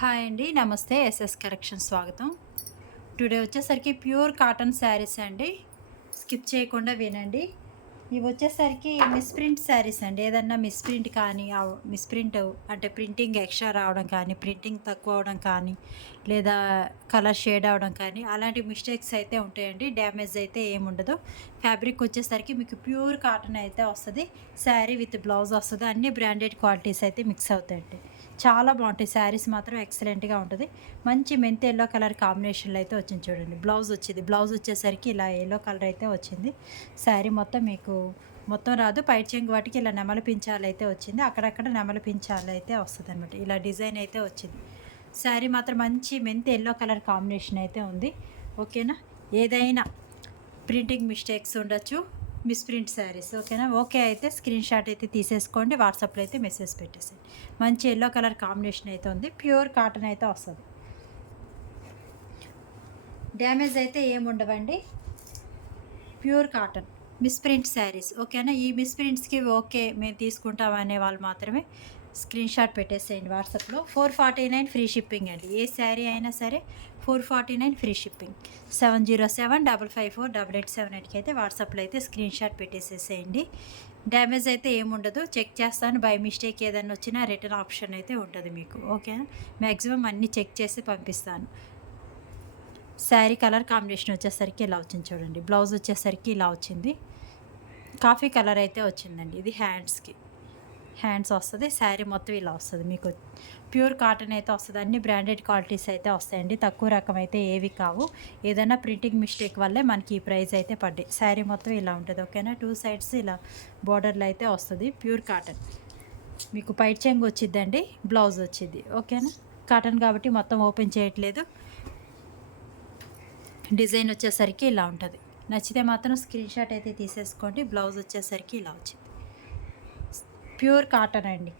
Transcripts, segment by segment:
Hi అండి. నమస్తే. SS collection స్వాగతం. టుడే వచ్చేసరికి ప్యూర్ కాటన్ శారీస్ అండి. స్కిప్ చేయకుండా వినండి. ఇవి వచ్చేసరికి మిస్‌ప్రింట్ శారీస్ అండి. ఏదన్నా మిస్‌ప్రింట్ కానీ మిస్‌ప్రింట్ అంటే ప్రింటింగ్ ఎక్స్ట్రా రావడం కానీ, ప్రింటింగ్ తక్కువ అవ్వడం కానీ, లేదా కలర్ షేడ్ అవ్వడం కానీ అలాంటి మిస్టేక్స్ అయితే ఉంటాయండి. డ్యామేజ్ అయితే ఏముండదు. ఫ్యాబ్రిక్ వచ్చేసరికి మీకు ప్యూర్ కాటన్ అయితే వస్తది. శారీ విత్ బ్లౌజ్ వస్తది. అన్ని బ్రాండెడ్ క్వాలిటీస్ అయితే మిక్స్ అవుతాయండి. చాలా బాగుంటాయి. శారీస్ మాత్రం ఎక్సలెంట్‌గా ఉంటది. మంచి మెంతి యెల్లో కలర్ కాంబినేషన్‌లో అయితే వచ్చింది చూడండి. బ్లౌజ్ వచ్చింది. బ్లౌజ్ వచ్చేసరికి ఇలా యెల్లో కలర్ అయితే వచ్చింది. శారీ మొత్తం మీకు మొత్తం రాదు. పైట చెంగు వాటికి ఇలా నెమలి పించాలు అయితే వచ్చింది. అక్కడక్కడ నెమలి పించాలు అయితే వస్తదనమాట. ఇలా డిజైన్ అయితే వచ్చింది. శారీ మాత్రం మంచి మెంతి యెల్లో కలర్ కాంబినేషన్ అయితే ఉంది. ఓకేనా? ఏదైనా ప్రింటింగ్ మిస్టేక్స్ ఉండొచ్చు. మిస్‌ప్రింట్ శారీస్ ఓకేనా? ఓకే అయితే స్క్రీన్ షాట్ అయితే తీసేసుకోండి. వాట్సాప్‌లో అయితే మెసేజ్ పెట్టేసేయండి. మంచి యెల్లో కలర్ కాంబినేషన్ అయితే ఉంది. ప్యూర్ కాటన్ అయితే వస్తది. డ్యామేజ్ అయితే ఏముండవండి. ప్యూర్ కాటన్ మిస్‌ప్రింట్ శారీస్ ఓకేనా? ఈ మిస్‌ప్రింట్స్‌కి ఓకే మేము తీసుకుంటాం అనే వాళ్ళు మాత్రమే స్క్రీన్ షాట్ పెట్టేసేయండి వాట్సాప్‌లో. 449 ఫ్రీ షిప్పింగ్ అండి. ఏ శారీ అయినా సరే 449 ఫ్రీ షిప్పింగ్. 7075548878కి అయితే వాట్సాప్‌లో అయితే స్క్రీన్ షాట్ పెట్టేసేసేయండి. డ్యామేజ్ అయితే ఏముండదు. చెక్ చేస్తాను. బై మిస్టేక్ ఏదన్నా వచ్చినా రిటర్న్ ఆప్షన్ అయితే ఉంటది మీకు. ఓకేనా? మాక్సిమం అన్నీ చెక్ చేసి పంపిస్తాను. శారీ కలర్ కాంబినేషన్ వచ్చేసరికి ఇలా వచ్చింది చూడండి. బ్లౌజ్ వచ్చేసరికి ఇలా వచ్చింది. కాఫీ కలర్ అయితే వచ్చిందండి. ఇది హ్యాండ్స్ వస్తది. శారీ మొత్తం ఇలా వస్తది. మీకు ప్యూర్ కాటన్ అయితే వస్తది. అన్ని బ్రాండెడ్ క్వాలిటీస్ అయితే వస్తాయండి. తక్కువ రకం అయితే ఏవి కావు. ఏదైనా ప్రింటింగ్ మిస్టేక్ వల్లే మనకి ఈ ప్రైస్ అయితే పడ్డాయి. శారీ మొత్తం ఇలా ఉంటది. ఓకేనా? 2 సైడ్స్ ఇలా బోర్డర్‌లో అయితే వస్తది. Pure cotton. మీకు పైట చెంగు వచ్చిద్దండి. బ్లౌజ్ వచ్చిద్ది. ఓకేనా? కాటన్ కాబట్టి మొత్తం ఓపెన్ చేయట్లేదు. డిజైన్ వచ్చేసరికి ఇలా ఉంటది. నచ్చితే మాత్రం స్క్రీన్ షాట్ అయితే తీసేసుకోండి. బ్లౌజ్ వచ్చేసరికి ఇలా వచ్చింది. ప్యూర్ కాటన్ అండి.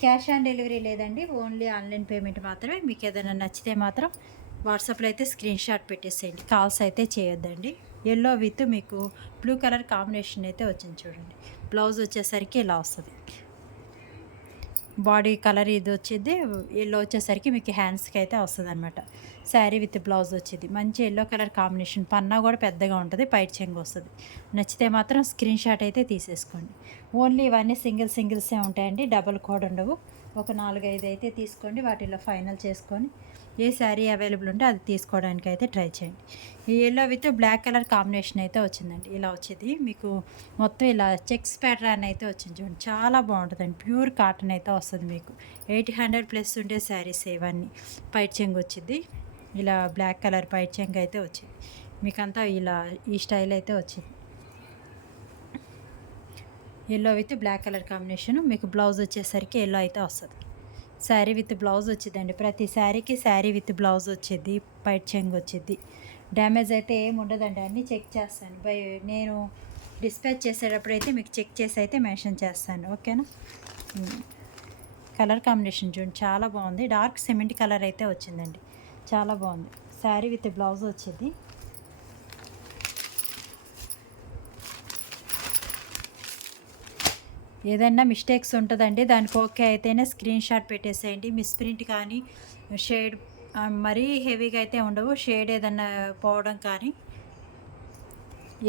క్యాష్ ఆన్ డెలివరీ లేదండి. ఓన్లీ ఆన్‌లైన్ పేమెంట్ మాత్రమే. మీకు ఏదైనా నచ్చితే మాత్రం వాట్సాప్‌లో అయితే స్క్రీన్ షాట్ పెట్టేసేయండి. కాల్స్ అయితే చేయొద్దండి. యెల్లో విత్ మీకు బ్లూ కలర్ కాంబినేషన్ అయితే వచ్చింది చూడండి. బ్లౌజ్ వచ్చేసరికి ఇలా వస్తది. బాడీ కలర్ ఇది వచ్చిద్ది. యెల్లో వచ్చేసరికి మీకు హ్యాండ్స్‌కి అయితే వస్తదనమాట. శారీ విత్ బ్లౌజ్ వచ్చిద్ది. మంచి యెల్లో కలర్ కాంబినేషన్. పన్నా కూడా పెద్దగా ఉంటది. పైట చెంగు వస్తది. నచ్చితే మాత్రం స్క్రీన్ షాట్ అయితే తీసేసుకోండి. ఓన్లీ ఇవన్నీ సింగిల్సే ఉంటాయండి. డబుల్ కూడా ఉండవు. ఒక 4, 5 అయితే తీసుకోండి. వాటిల్లో ఫైనల్ చేసుకొని ఏ శారీ అవైలబుల్ ఉంటే అది తీసుకోవడానికి అయితే ట్రై చేయండి. ఈ yellow with black colour combination అయితే వచ్చిందండి. ఇలా వచ్చేది మీకు మొత్తం ఇలా చెక్స్ ప్యాటర్న్ అయితే వచ్చింది చూడండి. చాలా బాగుంటుందండి. ప్యూర్ కాటన్ అయితే వస్తుంది మీకు. 800 ప్లస్ ఉండే శారీస్ ఇవన్నీ. పైట చెంగు వచ్చింది. ఇలా బ్లాక్ కలర్ పైట చెంగు అయితే వచ్చింది. మీకంతా ఇలా ఈ స్టైల్ అయితే వచ్చింది. Yellow with black colour combination. మీకు బ్లౌజ్ వచ్చేసరికి యెల్లో అయితే వస్తది. శారీ విత్ బ్లౌజ్ వచ్చిద్దండి. ప్రతి శారీకి శారీ విత్ బ్లౌజ్ వచ్చిద్ది. పైట చెంగు వచ్చిద్ది. డ్యామేజ్ అయితే ఏమి ఉండదండి. అన్నీ చెక్ చేస్తాను. నేను డిస్పాచ్ చేసేటప్పుడు అయితే మీకు చెక్ చేసి అయితే మెన్షన్ చేస్తాను. ఓకేనా? కలర్ కాంబినేషన్ చూడండి. చాలా బాగుంది. డార్క్ సిమెంట్ కలర్ అయితే వచ్చిందండి. చాలా బాగుంది. శారీ విత్ బ్లౌజ్ వచ్చింది. ఏదైనా మిస్టేక్స్ ఉంటుందండి. దానికి ఓకే అయితేనే స్క్రీన్ షాట్ పెట్టేసేయండి. మిస్‌ప్రింట్ కానీ షేడ్ మరీ హెవీగా అయితే ఉండవు. షేడ్ ఏదన్నా పోవడం కానీ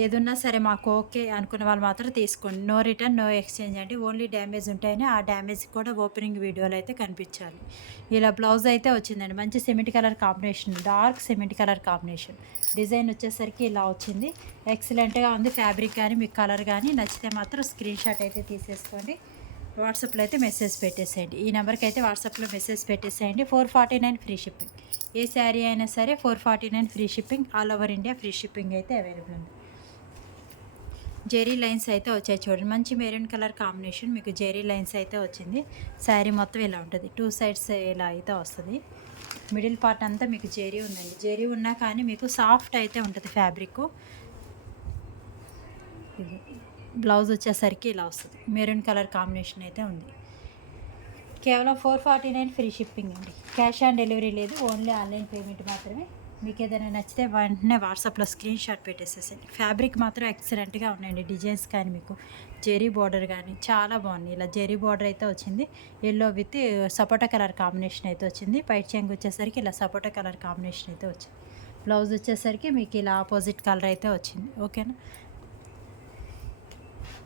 ఏదున్నా సరే మాకు ఓకే అనుకున్న వాళ్ళు మాత్రం తీసుకోండి. నో రిటర్న్, నో ఎక్స్చేంజ్ అండి. ఓన్లీ డ్యామేజ్ ఉంటాయని ఆ డ్యామేజ్‌కి కూడా ఓపెనింగ్ వీడియోలో అయితే కనిపించాలి. ఇలా బ్లౌజ్ అయితే వచ్చిందండి. మంచి cement colour combination. Dark cement colour combination. Design వచ్చేసరికి ఇలా వచ్చింది. ఎక్సలెంట్‌గా ఉంది. ఫ్యాబ్రిక్ కానీ మీకు కలర్ కానీ నచ్చితే మాత్రం స్క్రీన్ షాట్ అయితే తీసేసుకోండి. వాట్సాప్‌లో అయితే మెసేజ్ పెట్టేసేయండి. ఈ నెంబర్కి అయితే వాట్సాప్‌లో మెసేజ్ పెట్టేసేయండి. 449 ఫ్రీ షిప్పింగ్. ఏ శారీ అయినా సరే 449 free shipping. All over India free shipping అయితే అవైలబుల్ ఉంది. జెరీ లైన్స్ అయితే వచ్చాయి చూడండి. మంచి మెరూన్ కలర్ కాంబినేషన్. మీకు జెరీ లైన్స్ అయితే వచ్చింది. శారీ మొత్తం ఇలా ఉంటుంది. 2 సైడ్స్ ఇలా అయితే వస్తుంది. మిడిల్ పార్ట్ అంతా మీకు జెరీ ఉందండి. జెరీ ఉన్నా కానీ మీకు సాఫ్ట్ అయితే ఉంటుంది ఫ్యాబ్రిక్. ఇది బ్లౌజ్ వచ్చేసరికి ఇలా వస్తుంది. మెరూన్ కలర్ కాంబినేషన్ అయితే ఉంది. కేవలం 449 ఫ్రీ షిప్పింగ్ అండి. క్యాష్ ఆన్ డెలివరీ లేదు. ఓన్లీ ఆన్లైన్ పేమెంట్ మాత్రమే. మీకు ఏదైనా నచ్చితే వెంటనే వాట్సాప్లో స్క్రీన్ షాట్ పెట్టేసేసండి. ఫ్యాబ్రిక్ మాత్రం ఎక్సలెంట్గా ఉన్నాయండి. డిజైన్స్ కానీ మీకు జెరీ బార్డర్ కానీ చాలా బాగుంది. ఇలా జెరీ బార్డర్ అయితే వచ్చింది. Yellow with sapota colour combination అయితే వచ్చింది. పైట్ చెంగు వచ్చేసరికి ఇలా సపోటా కలర్ కాంబినేషన్ అయితే వచ్చింది. బ్లౌజ్ వచ్చేసరికి మీకు ఇలా ఆపోజిట్ కలర్ అయితే వచ్చింది. ఓకేనా,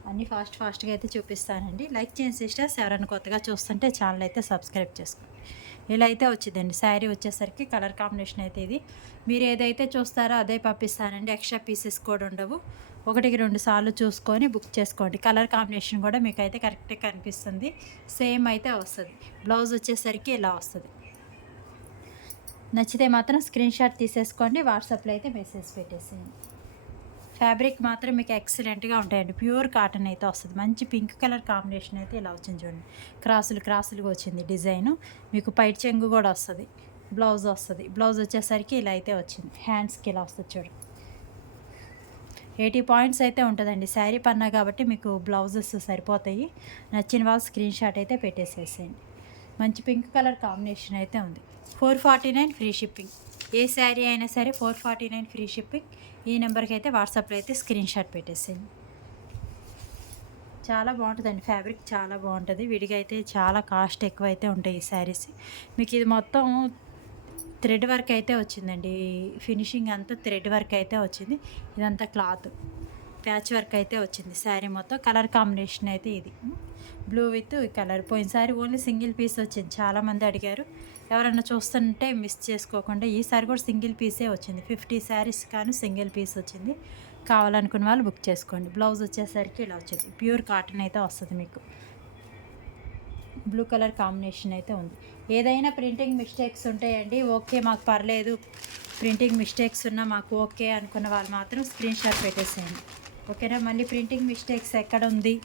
అన్నీ ఫాస్ట్గా అయితే చూపిస్తానండి. లైక్ చేయండి సిస్టర్స్. ఎవరైనా కొత్తగా చూస్తుంటే ఛానల్ అయితే సబ్స్క్రైబ్ చేసుకోండి. ఇలా అయితే వచ్చిందండి శారీ వచ్చేసరికి. కలర్ కాంబినేషన్ అయితే ఇది. మీరు ఏదైతే చూస్తారో అదే పంపిస్తానండి. ఎక్స్ట్రా పీసెస్ కూడా ఉండవు. 1-2 సార్లు చూసుకొని బుక్ చేసుకోండి. కలర్ కాంబినేషన్ కూడా మీకు అయితే కరెక్ట్గా కనిపిస్తుంది. సేమ్ అయితే వస్తుంది. బ్లౌజ్ వచ్చేసరికి ఇలా వస్తుంది. నచ్చితే మాత్రం స్క్రీన్ షాట్ తీసేసుకోండి. వాట్సాప్లో అయితే మెసేజ్ పెట్టేసేయండి. ఫ్యాబ్రిక్ మాత్రం మీకు ఎక్సలెంట్గా ఉంటాయండి. ప్యూర్ కాటన్ అయితే వస్తుంది. మంచి పింక్ కలర్ కాంబినేషన్ అయితే ఇలా వచ్చింది చూడండి. క్రాసులుగా వచ్చింది డిజైను. మీకు పైట్ చెంగు కూడా వస్తుంది. బ్లౌజ్ వస్తుంది. బ్లౌజ్ వచ్చేసరికి ఇలా అయితే వచ్చింది. హ్యాండ్స్కి ఇలా వస్తుంది చూడండి. 80 పాయింట్స్ అయితే ఉంటుందండి. శారీ పన్నా కాబట్టి మీకు బ్లౌజెస్ సరిపోతాయి. నచ్చిన వాళ్ళు స్క్రీన్ షాట్ అయితే పెట్టేసేసేయండి. మంచి పింక్ కలర్ కాంబినేషన్ అయితే ఉంది. 449 ఫ్రీ షిప్పింగ్. ఏ శారీ అయినా సరే 449 ఫ్రీ షిప్పింగ్. ఈ నెంబర్కి అయితే వాట్సాప్లో అయితే స్క్రీన్ షాట్ పెట్టేసేయండి. చాలా బాగుంటుందండి. ఫ్యాబ్రిక్ చాలా బాగుంటుంది. విడిగా అయితే చాలా కాస్ట్ ఎక్కువ అయితే ఉంటాయి ఈ శారీస్. మీకు ఇది మొత్తం థ్రెడ్ వర్క్ అయితే వచ్చిందండి. ఫినిషింగ్ అంతా థ్రెడ్ వర్క్ అయితే వచ్చింది. ఇదంతా క్లాత్ ప్యాచ్ వర్క్ అయితే వచ్చింది. శారీ మొత్తం కలర్ కాంబినేషన్ అయితే ఇది బ్లూ విత్ కలర్. పోయినసారి ఓన్లీ సింగిల్ పీస్ వచ్చింది. చాలామంది అడిగారు. ఎవరన్నా చూస్తుంటే మిస్ చేసుకోకుండా ఈసారి కూడా సింగిల్ పీసే వచ్చింది. 50 శారీస్ కానీ సింగిల్ పీస్ వచ్చింది. కావాలనుకున్న వాళ్ళు బుక్ చేసుకోండి. బ్లౌజ్ వచ్చేసరికి ఇలా వచ్చింది. ప్యూర్ కాటన్ అయితే వస్తుంది మీకు. బ్లూ కలర్ కాంబినేషన్ అయితే ఉంది. ఏదైనా ప్రింటింగ్ మిస్టేక్స్ ఉంటాయండి. ఓకే మాకు పర్లేదు, ప్రింటింగ్ మిస్టేక్స్ ఉన్నా మాకు ఓకే అనుకున్న వాళ్ళు మాత్రం స్క్రీన్ షాట్ పెట్టేసేయండి. ఓకేనా, మళ్ళీ ప్రింటింగ్ మిస్టేక్స్ ఎక్కడ ఉంది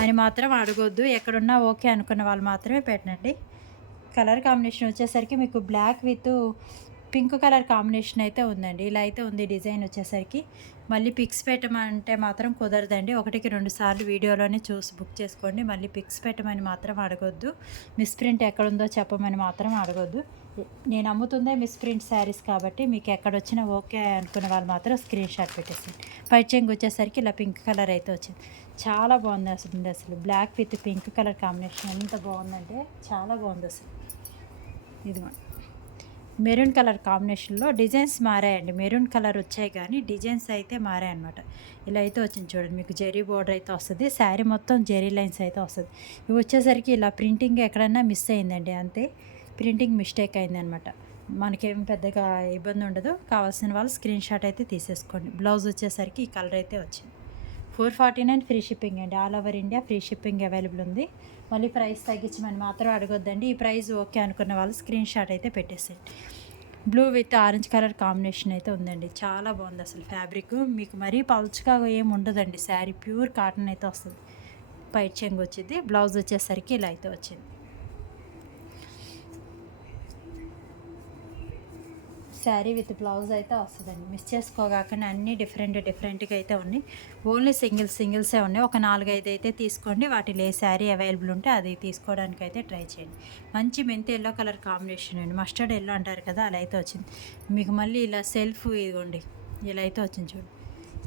అని మాత్రం అడగొద్దు. ఎక్కడున్నా ఓకే అనుకున్న వాళ్ళు మాత్రమే పెట్టండి. కలర్ కాంబినేషన్ వచ్చేసరికి మీకు black with pink colour combination అయితే ఉందండి. ఇలా అయితే ఉంది డిజైన్ వచ్చేసరికి. మళ్ళీ పిక్స్ పెట్టమంటే మాత్రం కుదరదండి. 1-2 సార్లు వీడియోలోనే చూసి బుక్ చేసుకోండి. మళ్ళీ పిక్స్ పెట్టమని మాత్రం అడగొద్దు. మిస్ప్రింట్ ఎక్కడుందో చెప్పమని మాత్రం అడగొద్దు. నేను అమ్ముతుందే మిస్ప్రింట్ శారీస్ కాబట్టి మీకు ఎక్కడొచ్చినా ఓకే అనుకున్న వాళ్ళు మాత్రం స్క్రీన్ షాట్ పెట్టేసింది. పైట్ చెంగు వచ్చేసరికి ఇలా పింక్ కలర్ అయితే వచ్చింది. చాలా బాగుంది అసలు black with pink colour combination ఎంత బాగుందంటే చాలా బాగుంది అసలు. ఇదిగోండి మెరూన్ కలర్ కాంబినేషన్లో డిజైన్స్ మారాయండి. మెరూన్ కలర్ వచ్చాయి కానీ డిజైన్స్ అయితే మారాయన్నమాట. ఇలా అయితే వచ్చింది చూడండి. మీకు జెరీ బోర్డర్ అయితే వస్తుంది. శారీ మొత్తం జెరీ లైన్స్ అయితే వస్తుంది. ఇవి వచ్చేసరికి ఇలా ప్రింటింగ్ ఎక్కడన్నా మిస్ అయిందండి, అంతే. ప్రింటింగ్ మిస్టేక్ అయిందనమాట. మనకేం పెద్దగా ఇబ్బంది ఉండదు. కావాల్సిన వాళ్ళు స్క్రీన్ షాట్ అయితే తీసేసుకోండి. బ్లౌజ్ వచ్చేసరికి ఈ కలర్ అయితే వచ్చింది. 449 ఫ్రీ షిప్పింగ్ అండి. All over India free shipping available ఉంది. మళ్ళీ ప్రైస్ తగ్గించమని మాత్రం అడగొద్దండి. ఈ ప్రైస్ ఓకే అనుకున్న వాళ్ళు స్క్రీన్ షాట్ అయితే పెట్టేసేయండి. Blue with orange colour combination అయితే ఉందండి. చాలా బాగుంది అసలు ఫ్యాబ్రిక్. మీకు మరీ పల్చగా ఏమి ఉండదండి. శారీ ప్యూర్ కాటన్ అయితే వస్తుంది. పైట్ చెంగు వచ్చింది. బ్లౌజ్ వచ్చేసరికి ఇలా అయితే వచ్చింది. శారీ విత్ బ్లౌజ్ అయితే వస్తుందండి. మిస్ చేసుకోగానే అన్నీ డిఫరెంట్గా అయితే ఉన్నాయి. ఓన్లీ సింగిల్సే ఉన్నాయి. ఒక 4-5 అయితే తీసుకోండి. వాటిలో ఏ శారీ అవైలబుల్ ఉంటే అది తీసుకోవడానికి అయితే ట్రై చేయండి. మంచి మెంతి ఎల్లో కలర్ కాంబినేషన్ అండి. మస్టర్డ్ ఎల్లో అంటారు కదా, అలా అయితే వచ్చింది. మీకు మళ్ళీ ఇలా సెల్ఫ్ ఇదిగోండి ఇలా అయితే వచ్చింది చూడండి.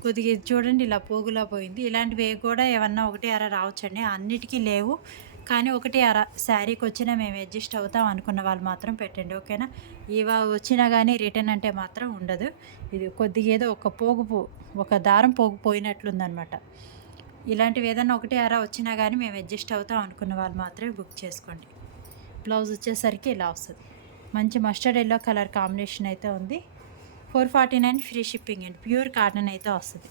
కొద్దిగా చూడండి ఇలా పోగులా పోయింది. ఇలాంటివి కూడా ఏమన్నా 1-2 రావచ్చండి. అన్నిటికీ లేవు కానీ 1-2 శారీకి వచ్చినా మేము అడ్జస్ట్ అవుతాం అనుకున్న వాళ్ళు మాత్రం పెట్టండి. ఓకేనా, ఇవా వచ్చినా కానీ రిటర్న్ అంటే మాత్రం ఉండదు. ఇది కొద్దిగా ఏదో ఒక దారం పోగు పోయినట్లుందనమాట. ఇలాంటివి ఏదైనా 1-6 వచ్చినా కానీ మేము అడ్జస్ట్ అవుతాం అనుకున్న వాళ్ళు మాత్రమే బుక్ చేసుకోండి. బ్లౌజ్ వచ్చేసరికి ఇలా వస్తుంది. మంచి మస్టర్డ్ ఎల్లో కలర్ కాంబినేషన్ అయితే ఉంది. 449 ఫ్రీ షిప్పింగ్ అండి. ప్యూర్ కాటన్ అయితే వస్తుంది.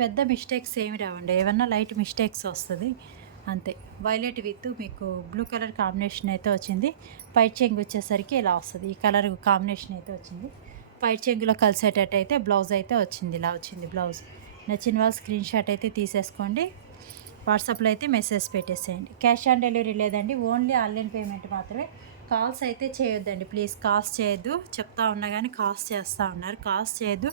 పెద్ద మిస్టేక్స్ ఏమి రావండి. ఏమన్నా లైట్ మిస్టేక్స్ వస్తుంది అంతే. వైలెట్ విత్ మీకు బ్లూ కలర్ కాంబినేషన్ అయితే వచ్చింది. పైట్ చెంగు వచ్చేసరికి ఇలా వస్తుంది. ఈ కలర్ కాంబినేషన్ అయితే వచ్చింది. పైట్ చెంగులో కలిసేటట్టు అయితే బ్లౌజ్ అయితే వచ్చింది. ఇలా వచ్చింది బ్లౌజ్. నచ్చిన వాళ్ళు స్క్రీన్ షాట్ అయితే తీసేసుకోండి. వాట్సాప్లో అయితే మెసేజ్ పెట్టేసేయండి. క్యాష్ ఆన్ డెలివరీ లేదండి. ఓన్లీ ఆన్లైన్ పేమెంట్ మాత్రమే. కాల్స్ అయితే చేయొద్దండి ప్లీజ్. కాల్స్ చేయొద్దు. చెప్తా ఉన్నా కానీ కాల్స్ చేస్తూ ఉన్నారు. కాల్స్ చేయొద్దు.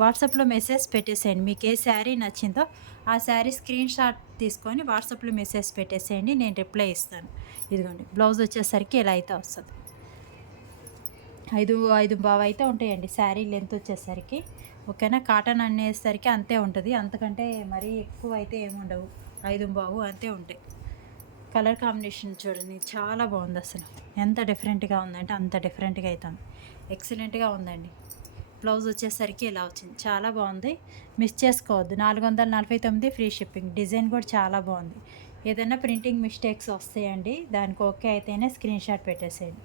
వాట్సాప్లో మెసేజ్ పెట్టేసేయండి. మీకు ఏ శారీ నచ్చిందో ఆ శారీ స్క్రీన్ షాట్ తీసుకొని వాట్సాప్లో మెసేజ్ పెట్టేసేయండి. నేను రిప్లై ఇస్తాను. ఇదిగోండి బ్లౌజ్ వచ్చేసరికి ఇలా అయితే వస్తుంది. ఐదు బావ అయితే ఉంటాయండి శారీ లెంత్ వచ్చేసరికి. ఓకేనా. కాటన్ అనేసరికి అంతే ఉంటుంది, అంతకంటే మరీ ఎక్కువ అయితే ఏమి ఉండవు. 5 అంతే ఉంటాయి. కలర్ కాంబినేషన్ చూడండి చాలా బాగుంది, అసలు ఎంత డిఫరెంట్గా ఉందంటే అంత డిఫరెంట్గా అవుతుంది. ఎక్సలెంట్గా ఉందండి. బ్లౌజ్ వచ్చేసరికి ఇలా వచ్చింది, చాలా బాగుంది. మిస్ చేసుకోవద్దు. 449 ఫ్రీ షిప్పింగ్. డిజైన్ కూడా చాలా బాగుంది. ఏదైనా ప్రింటింగ్ మిస్టేక్స్ వస్తాయండి, దానికి ఓకే అయితేనే స్క్రీన్ షాట్ పెట్టేసేయండి.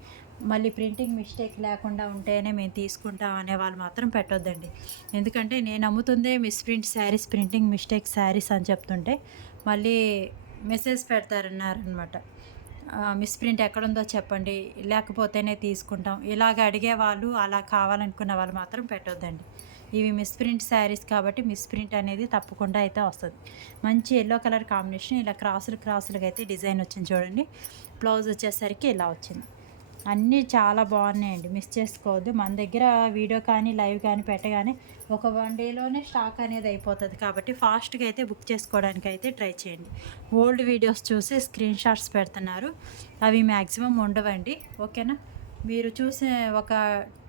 మళ్ళీ ప్రింటింగ్ మిస్టేక్ లేకుండా ఉంటేనే మేము తీసుకుంటాం అనే వాళ్ళు మాత్రం పెట్టొద్దండి. ఎందుకంటే నేను అమ్ముతుందే misprint saris, printing mistake saris అని చెప్తుంటే మళ్ళీ మెసేజ్ పెడతారన్నారనమాట. మిస్ ప్రింట్ ఎక్కడుందో చెప్పండి, లేకపోతేనే తీసుకుంటాం ఇలాగ అడిగేవాళ్ళు, అలా కావాలనుకున్న వాళ్ళు మాత్రం పెట్టొద్దండి. ఇవి మిస్ ప్రింట్ శారీస్ కాబట్టి మిస్ ప్రింట్ అనేది తప్పకుండా అయితే వస్తుంది. మంచి ఎల్లో కలర్ కాంబినేషన్, ఇలా క్రాసులుగా అయితే డిజైన్ వచ్చింది చూడండి. బ్లౌజ్ వచ్చేసరికి ఇలా వచ్చింది. అన్నీ చాలా బాగున్నాయండి, మిస్ చేసుకోవద్దు. మన దగ్గర వీడియో కానీ లైవ్ కానీ పెట్టగానే ఒక 1 డేలోనే స్టాక్ అనేది అయిపోతుంది కాబట్టి ఫాస్ట్గా అయితే బుక్ చేసుకోవడానికి అయితే ట్రై చేయండి. ఓల్డ్ వీడియోస్ చూసి స్క్రీన్ షాట్స్ పెడుతున్నారు, అవి మ్యాక్సిమం ఉండవండి. ఓకేనా. మీరు చూసే ఒక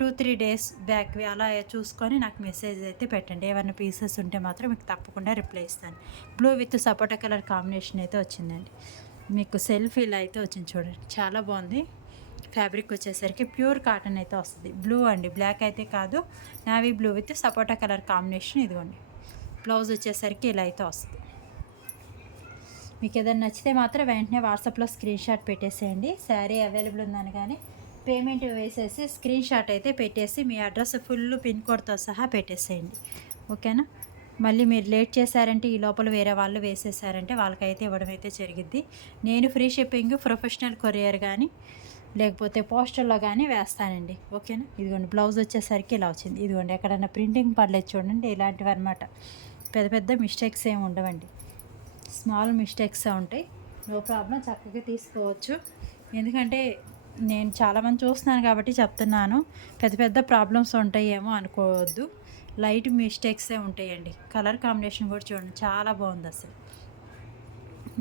2-3 డేస్ బ్యాక్ అలా చూసుకొని నాకు మెసేజ్ అయితే పెట్టండి. ఏమైనా పీసెస్ ఉంటే మాత్రం మీకు తప్పకుండా రిప్లై ఇస్తాను. Blue with sapota colour combination అయితే వచ్చిందండి. మీకు సెల్ఫ్ ఇలా అయితే వచ్చింది చూడండి, చాలా బాగుంది. ఫ్యాబ్రిక్ వచ్చేసరికి ప్యూర్ కాటన్ అయితే వస్తుంది. బ్లూ అండి, బ్లాక్ అయితే కాదు. Navy blue with sapota colour combination. ఇదిగోండి బ్లౌజ్ వచ్చేసరికి ఇలా అయితే వస్తుంది. మీకు ఏదైనా నచ్చితే మాత్రం వెంటనే వాట్సాప్లో స్క్రీన్ షాట్ పెట్టేసేయండి. శారీ అవైలబుల్ ఉందని కానీ పేమెంట్ వేసేసి స్క్రీన్ షాట్ అయితే పెట్టేసి మీ అడ్రస్ ఫుల్ పిన్ కోడ్తో సహా పెట్టేసేయండి. ఓకేనా. మళ్ళీ మీరు లేట్ చేశారంటే ఈ లోపల వేరే వాళ్ళు వేసేసారంటే వాళ్ళకైతే ఇవ్వడం అయితే జరిగిద్ది. నేను ఫ్రీ షిప్పింగ్, ప్రొఫెషనల్ కొరియర్ కానీ లేకపోతే పోస్టర్లో కానీ వేస్తానండి. ఓకేనా. ఇదిగోండి బ్లౌజ్ వచ్చేసరికి ఇలా వచ్చింది. ఇదిగోండి ఎక్కడన్నా ప్రింటింగ్ పడలేదు చూడండి, ఇలాంటివి అనమాట. పెద్ద మిస్టేక్స్ ఏమి ఉండవండి, స్మాల్ మిస్టేక్స్ ఉంటాయి. నో ప్రాబ్లం, చక్కగా తీసుకోవచ్చు. ఎందుకంటే నేను చాలామంది చూస్తున్నాను కాబట్టి చెప్తున్నాను. పెద్ద ప్రాబ్లమ్స్ ఉంటాయేమో అనుకోవద్దు, లైట్ మిస్టేక్సే ఉంటాయండి. కలర్ కాంబినేషన్ కూడా చూడండి చాలా బాగుంది అసలు.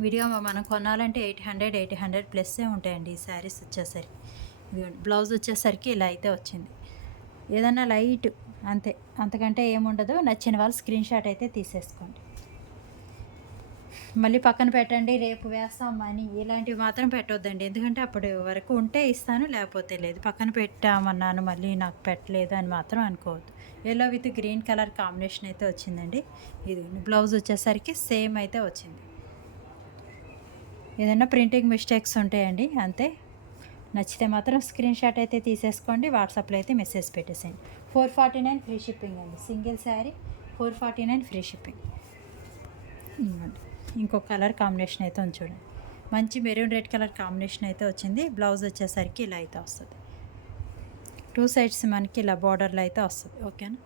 వీడియో మనం కొనాలంటే 800 ప్లస్సే ఉంటాయండి ఈ శారీస్ వచ్చేసరికి. బ్లౌజ్ వచ్చేసరికి ఇలా అయితే వచ్చింది. ఏదన్నా లైట్ అంతే, అంతకంటే ఏముండదు. నచ్చిన వాళ్ళు స్క్రీన్ షాట్ అయితే తీసేసుకోండి. మళ్ళీ పక్కన పెట్టండి రేపు వేస్తాం మనీ ఇలాంటివి మాత్రం పెట్టొద్దండి. ఎందుకంటే అప్పటి వరకు ఉంటే ఇస్తాను, లేకపోతే లేదు. పక్కన పెట్టామన్నాను మళ్ళీ నాకు పెట్టలేదు అని మాత్రం అనుకోవద్దు. Yellow with green colour combination అయితే వచ్చిందండి. ఇది బ్లౌజ్ వచ్చేసరికి సేమ్ అయితే వచ్చింది. ఏదైనా ప్రింటింగ్ మిస్టేక్స్ ఉంటాయండి అంతే. నచ్చితే మాత్రం స్క్రీన్ షాట్ అయితే తీసేసుకోండి, వాట్సాప్లో అయితే మెసేజ్ పెట్టేసేయండి. 449 ఫ్రీ షిప్పింగ్ అండి. Single sari 449 free shipping. ఇంకొక కలర్ కాంబినేషన్ అయితే ఉంది చూడండి, మంచి మెరూన్ రెడ్ కలర్ కాంబినేషన్ అయితే వచ్చింది. బ్లౌజ్ వచ్చేసరికి ఇలా అయితే వస్తుంది. 2 సైడ్స్ మనకి ఇలా బార్డర్లో అయితే వస్తుంది. ఓకేనా.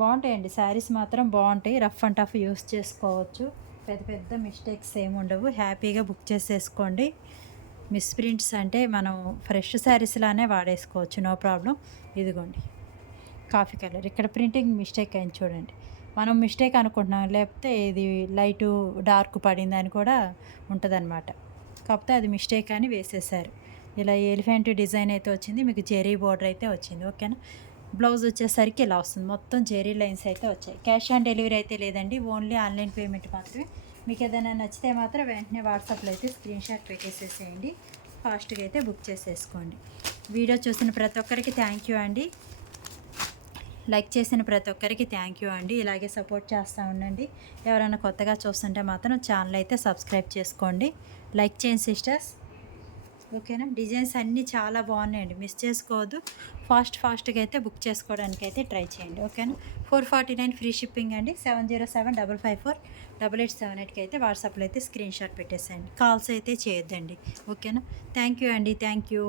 బాగుంటాయండి శారీస్ మాత్రం బాగుంటాయి. రఫ్ అండ్ టఫ్ యూస్ చేసుకోవచ్చు. పెద్ద మిస్టేక్స్ ఏమి ఉండవు. హ్యాపీగా బుక్ చేసేసుకోండి. మిస్ ప్రింట్స్ అంటే మనం ఫ్రెష్ శారీస్లానే వాడేసుకోవచ్చు, నో ప్రాబ్లం. ఇదిగోండి కాఫీ కలర్, ఇక్కడ ప్రింటింగ్ మిస్టేక్ అయింది చూడండి. మనం మిస్టేక్ అనుకుంటున్నాం, లేకపోతే ఇది లైటు డార్క్ పడింది అని కూడా ఉంటుందన్నమాట. కాకపోతే అది మిస్టేక్ అని వేసేసారు. ఇలా ఎలిఫెంట్ డిజైన్ అయితే వచ్చింది, మీకు జెరీ బోర్డర్ అయితే వచ్చింది. ఓకేనా. బ్లౌజ్ వచ్చేసరికి ఇలా వస్తుంది, మొత్తం జెరీ లైన్స్ అయితే వచ్చాయి. క్యాష్ ఆన్ డెలివరీ అయితే లేదండి, ఓన్లీ ఆన్లైన్ పేమెంట్ మాత్రమే. మీకు ఏదైనా నచ్చితే మాత్రం వెంటనే వాట్సాప్లో అయితే స్క్రీన్ షాట్ పెట్టేసేసేయండి. ఫాస్ట్గా అయితే బుక్ చేసేసుకోండి. వీడియో చూసిన ప్రతి ఒక్కరికి థ్యాంక్ యూ అండి. లైక్ చేసిన ప్రతి ఒక్కరికి థ్యాంక్ యూ అండి. ఇలాగే సపోర్ట్ చేస్తూ ఉండండి. ఎవరైనా కొత్తగా చూస్తుంటే మాత్రం ఛానల్ అయితే సబ్స్క్రైబ్ చేసుకోండి. లైక్ చేయండి సిస్టర్స్. ఓకేనా. డిజైన్స్ అన్నీ చాలా బాగున్నాయండి, మిస్ చేసుకోవద్దు. ఫాస్ట్గా అయితే బుక్ చేసుకోవడానికి అయితే ట్రై చేయండి. ఓకేనా. 449 ఫ్రీ షిప్పింగ్ అండి. 7075548878కి అయితే వాట్సాప్లో అయితే స్క్రీన్ షాట్ పెట్టేసేయండి. కాల్స్ అయితే చేయొద్దండి. ఓకేనా. థ్యాంక్ యూ అండి, థ్యాంక్ యూ.